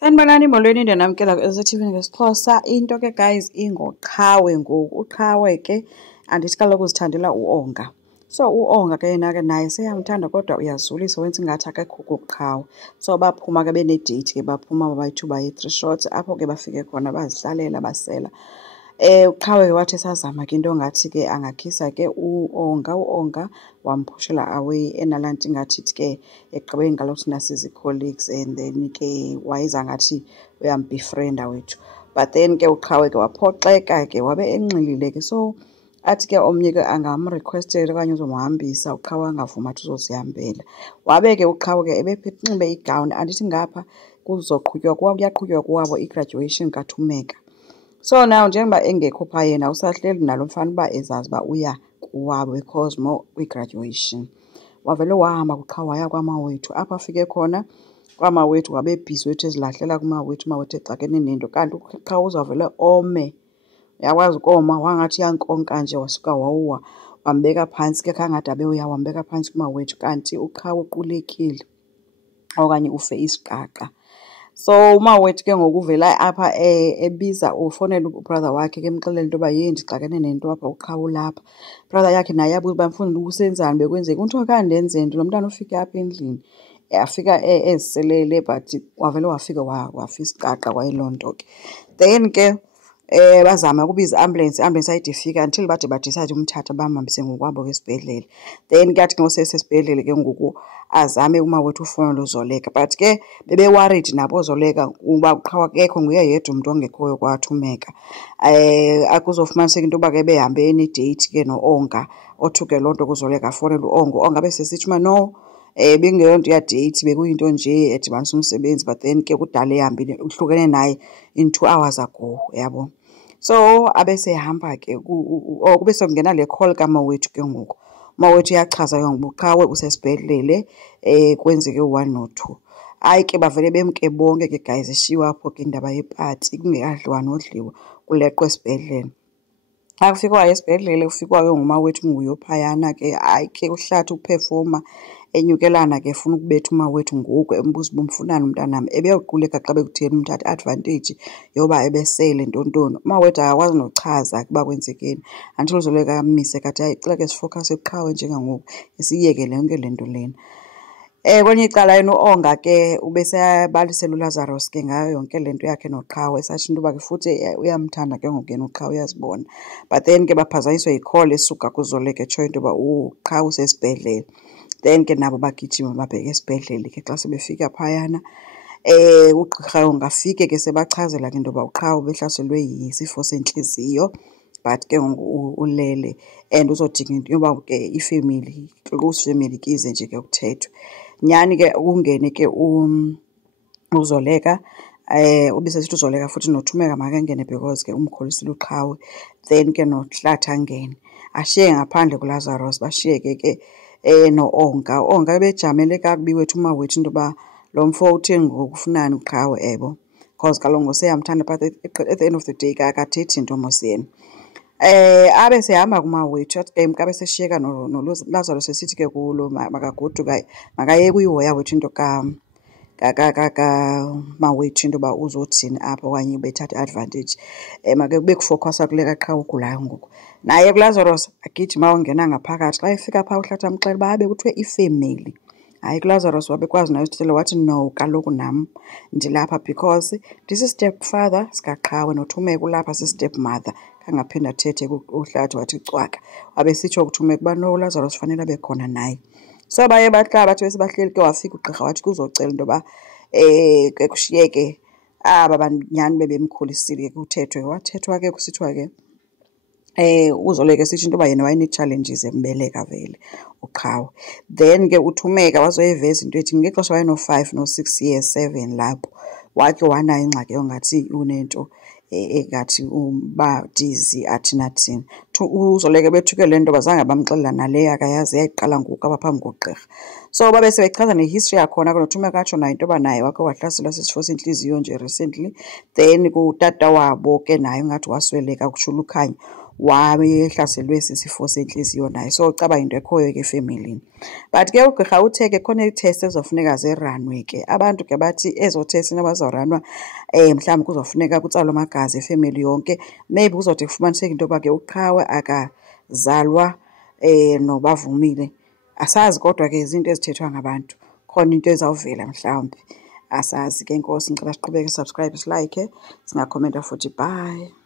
Sanibonani molweni ndinamkela ku-SATV ngesiXhosa. Into ke guys ingoqhawe ngoku. Uqhawe ke andithi kaloku uzithandela uOnga. So uOnga ke yena ke naye seyamthanda kodwa uyazulisa wenza ingathi akekho kuqhawe. So baphuma ke bene-date ke baphuma bayi-2 bayi-3 shots apho ke bafike khona bazihlalela basela. Uqhawe ke wathi esazama ke into ngathi ke angakhisa ke uOnga wamphushela away enalaa nto ingathi ke ekugqibeni kaloku thina sizi-colleagues and then ke wayenza ngathi uyambefrienda wethu. But then ke uqhawe ke waphoxeka ke wabe enxilile ke. So athi ke omnye ke angamrequestela okanye uzomhambisa, uqhawe angavuma athi uzozihambela. Wabe ke uqhawe ke enxibe igawuni andithi ngapha kuyaqhutywa kuwabo i-graduation kaThumeka. So now njengoba engekho phaa yena usahleli nalo mfana uba ezazi uba uya kuwabo because more kwi-graduation. Wavele wahamba kuqhawe waya kwamawethu. Apho afike khona kwamawethu wabe bhizi wethu ezilahlela kumawethu, umawethu exakene nento. Kanti uqhawe uzawuvele ome, uyakwazi ukoma wangathi uyankonka nje wasuka wawuwa wambeka phantsi ke khange abe uya wambeka phantsi kumawethu. Kanti uqhawe uqulekile okanye ufe isiqaqa. So umawethu ke ngoku uvela apha ebiza ufonela ubrother wakhe ke emxelela into yoba yeyi ndixakene nento apha uqhawe ulapha. Brother yakhe naye yabuza uba mfundini usenzani bekwenzeka. Kuthiwa khange ndenze nto, lo mntana ufike apha endlini. Afika eziselele but wavele wafika wafa isiqaqa kwayiloo nto ke. Then ke bazama ukubiza i-ambulance, i-ambulance ayide ifika until bade badicide umthatha bamhambise ngokwabo ke esibhedlele. Then ke athi ke ngosesibhedlele ke ngoku azame umawethu ufowunela uZoleka. But ke bebe-worried nabo Zoleka uba uqhawe akekho, nguye yedwa umuntu ongekhoyo kwaThumeka. Akuzofumaniseka into yoba ke behambe ene-date ke no-Onga othu ke loo nto kuZoleka afowunele uOnga. uOnga besesithi uba no, bekungeyonto yadate bekuyinto nje edibanisa umsebenzi. But then ke kudala ehambile uhlukene naye in 2 hours ago, yabo. So abesehamba ke kube sekungena le call kamawethu ke ngoku. Umawethu uyachaza ke ngoku uqhawe usesibhedlele kwenzeke u-1 no-2. Hayi ke bavele bemke bonke ke guys eshiwe apho ke indaba yepati kungekadliwa nodliwa kuleqwa esibhedlele. Akufikwa esibhedlele ufikwa ke ngumawethu nguye ophayana ke. Hayi ke uhlathi uphefoma enyukelana ke efuna ukubetha umawethu ngoku embuza uba umfunani umntanam. Ebeyawuquleka xa bekutheni umthatha advantage yoba ebesele ntontoni. Umawethu akakwazi nochaza ukuba kwenzekeni until uZoleka amise kathi hayi cela ke sifokhase eqhawe njengangoku siyiyeke yonke le nto lena. Kwenye icala yena uOnga ke ubesebalisela uLazarus ke ngayo yonke le nto yakhe noqhawe esatsho into yoba ke futhi uyamthanda ke ngoku yena uqhawe uyazibona. But then ke baphazanyiswa yi-call esuka kuZoleka etshoyo into yoba uqhawe usesibhedlele. Then ke nabo bagijima babheke esibhedlele ke xa sebefika phayana ugqirha ungafike ke sebachazela ke into yoba uqhawe behlaselwe yisifo sentliziyo but ke ngoku ulele and uzodinga into yoba ke ifemeli family ke ize nje ke kuthethwe. Nyhani ke ungene ke uZoleka ubesesithi uZoleka futhi noThumeka makangene because ke umkholisile uqhawe. Then ke noHlathi angene ashiye ngaphandle kuLazarus bashiyeke ke no-Onga. uOnga ebejamele kakubi wethu umawethu into yoba lo mfo utheni ngoku ufunani uqhawe ebo because kaloku ngoseyamthanda but at the end of the day akathethi nto mos yena. Abe sehamba kumawethu athi ke abeseshiyeka noLazarus esithi ke kulo makagoduka makayeke uyihoya wethu into mawethu into yoba uzothini apha okanye ubethatha advantage. Make kube kufokhasa kule kaqhawe ugulayo ngoku. Naye kuLazarus agijima ungena ngaphakathi. Xa efika phaa uHlathi amxelela uba habe kuthiwe ifemeli. Hayi kuLazarus wabekwazi nayo usithela wathi no, kaloku nam ndilapha because ndisi-stepfather sikaqhawe noThumeka ulapha si-stepmother. Kangaphinda athethe uHlathi wathi cwaka. Wabesitsho kuThumeka uba no, uLazarus fanele abe khona naye. So baye bahlala bathi besebahleli ke wafika ugqirha wathi kuzocela into yoba ke kushiyeke aba banyani bebemkholisile kuthethwe. Wathethwa ke kusithiwa ke uZoleka esithi into yoba yena wayene-challenges embeleka vele uqhawe. Then ke uThumeka wazoyiveza into ethi ngexesha wayeno-5 no-6 years 7 lapho wakhe wanayo ingxaki ongathi unento engathi uba dizi athinathini. uZoleka bethuke le nto bazange bamxelela naleyo akayazi yayiqala ngoku abaphambi kogqirha. So babe sebechaza ne-history yakhona ke noThumeka atsho nayo into yoba naye wakhe wahlaselwa sisifo sentliziyo nje recently. Then kutata wabo ke naye ungathi wasweleka kutsho ukhanya wayehlaselwe sisifo senhliziyo naye. So caba into ekhoyo-ke efemelini. But-ke ugqirha uthe-ke khona ii-test ezofuneka ziranwe-ke. Abantu ke bathi ezo test nabazawuranwa mhlawumbi kuzofuneka kutsalwe amagazi efemeli yonke. Maybe kuzothi kufumaniseke into yoba ke uqhawe akazalwa nobavumile. Asazi kodwa ke izinto ezithethwa ngabantu. Khona into ezawuvela mhlawumbi. Asazi ke, enkosi. Ngicela siqhubeke, subscribe, silike, singakhomenta futhi. Bye.